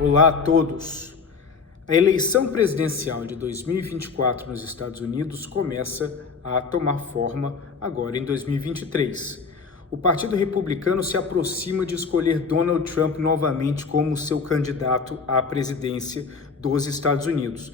Olá a todos! A eleição presidencial de 2024 nos Estados Unidos começa a tomar forma agora em 2023. O Partido Republicano se aproxima de escolher Donald Trump novamente como seu candidato à presidência dos Estados Unidos.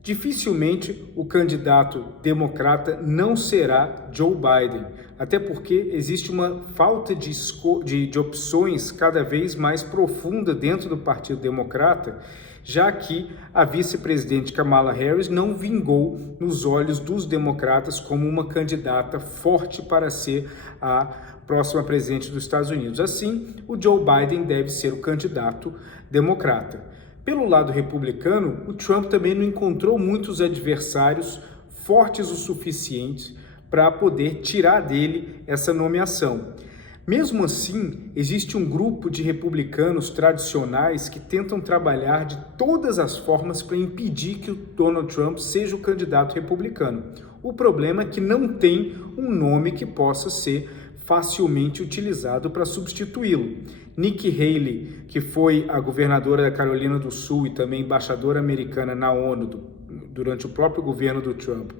Dificilmente o candidato democrata não será Joe Biden, até porque existe uma falta de opções cada vez mais profunda dentro do Partido Democrata, já que a vice-presidente Kamala Harris não vingou nos olhos dos democratas como uma candidata forte para ser a próxima presidente dos Estados Unidos. Assim, o Joe Biden deve ser o candidato democrata. Pelo lado republicano, o Trump também não encontrou muitos adversários fortes o suficiente para poder tirar dele essa nomeação. Mesmo assim, existe um grupo de republicanos tradicionais que tentam trabalhar de todas as formas para impedir que o Donald Trump seja o candidato republicano. O problema é que não tem um nome que possa ser facilmente utilizado para substituí-lo. Nikki Haley, que foi a governadora da Carolina do Sul e também embaixadora americana na ONU durante o próprio governo do Trump,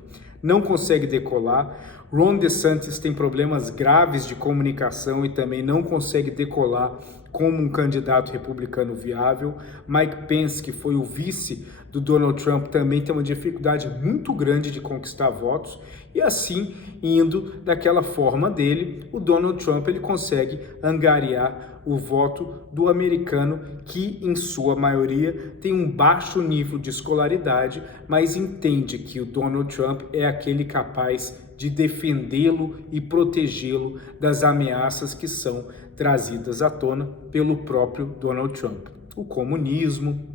não consegue decolar. Ron DeSantis tem problemas graves de comunicação e também não consegue decolar como um candidato republicano viável. Mike Pence, que foi o vice do Donald Trump, também tem uma dificuldade muito grande de conquistar votos. E assim, indo daquela forma dele, o Donald Trump ele consegue angariar o voto do americano que, em sua maioria, tem um baixo nível de escolaridade, mas entende que o Donald Trump é aquele capaz de defendê-lo e protegê-lo das ameaças que são trazidas à tona pelo próprio Donald Trump. O comunismo,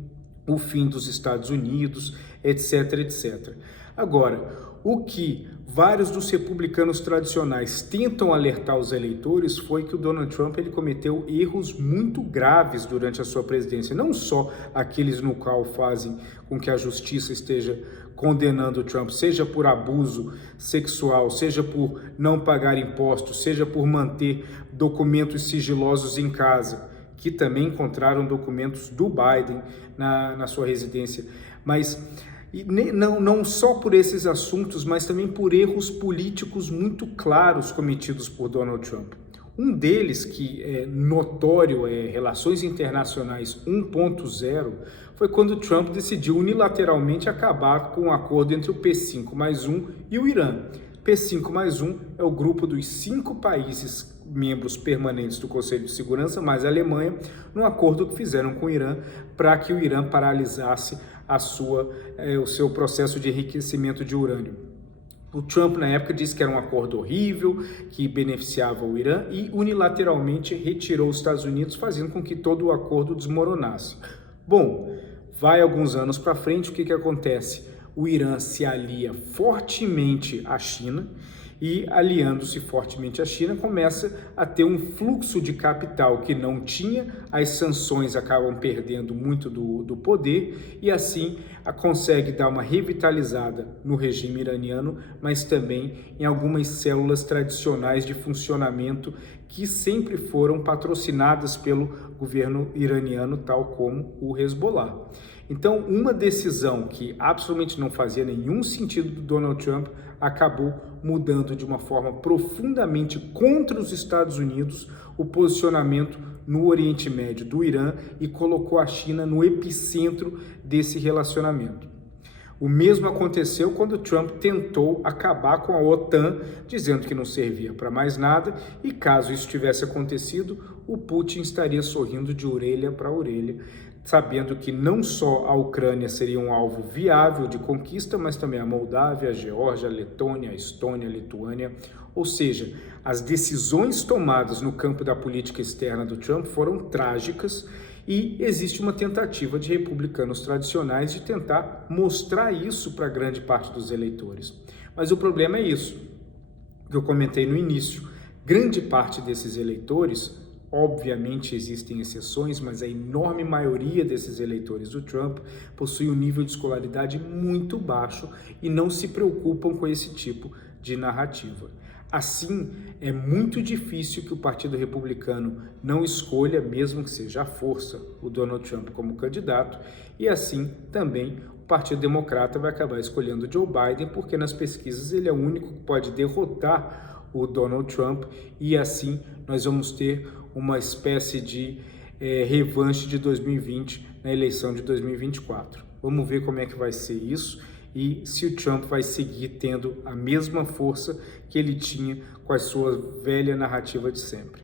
o fim dos Estados Unidos, etc, etc. Agora, o que vários dos republicanos tradicionais tentam alertar os eleitores foi que o Donald Trump ele cometeu erros muito graves durante a sua presidência, não só aqueles no qual fazem com que a justiça esteja condenando o Trump, seja por abuso sexual, seja por não pagar impostos, seja por manter documentos sigilosos em casa, que também encontraram documentos do Biden na sua residência, mas não só por esses assuntos, mas também por erros políticos muito claros cometidos por Donald Trump. Um deles, que é notório, é Relações Internacionais 1.0, foi quando Trump decidiu unilateralmente acabar com o acordo entre o P5+1 e o Irã. P5+1 é o grupo dos 5 países membros permanentes do Conselho de Segurança, mais a Alemanha, num acordo que fizeram com o Irã para que o Irã paralisasse o seu processo de enriquecimento de urânio. O Trump, na época, disse que era um acordo horrível, que beneficiava o Irã e unilateralmente retirou os Estados Unidos, fazendo com que todo o acordo desmoronasse. Bom, vai alguns anos para frente, o que acontece? O Irã se alia fortemente à China e, aliando-se fortemente à China, começa a ter um fluxo de capital que não tinha, as sanções acabam perdendo muito do poder e assim consegue dar uma revitalizada no regime iraniano, mas também em algumas células tradicionais de funcionamento que sempre foram patrocinadas pelo governo iraniano, tal como o Hezbollah. Então, uma decisão que absolutamente não fazia nenhum sentido do Donald Trump acabou mudando de uma forma profundamente contra os Estados Unidos o posicionamento no Oriente Médio do Irã e colocou a China no epicentro desse relacionamento. O mesmo aconteceu quando Trump tentou acabar com a OTAN, dizendo que não servia para mais nada, e caso isso tivesse acontecido, o Putin estaria sorrindo de orelha para orelha, sabendo que não só a Ucrânia seria um alvo viável de conquista, mas também a Moldávia, a Geórgia, a Letônia, a Estônia, a Lituânia. Ou seja, as decisões tomadas no campo da política externa do Trump foram trágicas e existe uma tentativa de republicanos tradicionais de tentar mostrar isso para grande parte dos eleitores. Mas o problema é isso, que eu comentei no início. Grande parte desses eleitores, obviamente existem exceções, mas a enorme maioria desses eleitores do Trump possui um nível de escolaridade muito baixo e não se preocupam com esse tipo de narrativa. Assim, é muito difícil que o Partido Republicano não escolha, mesmo que seja à força, o Donald Trump como candidato, e assim também o Partido Democrata vai acabar escolhendo Joe Biden, porque nas pesquisas ele é o único que pode derrotar o Donald Trump, e assim nós vamos ter uma espécie de revanche de 2020 na eleição de 2024. Vamos ver como é que vai ser isso e se o Trump vai seguir tendo a mesma força que ele tinha com a sua velha narrativa de sempre.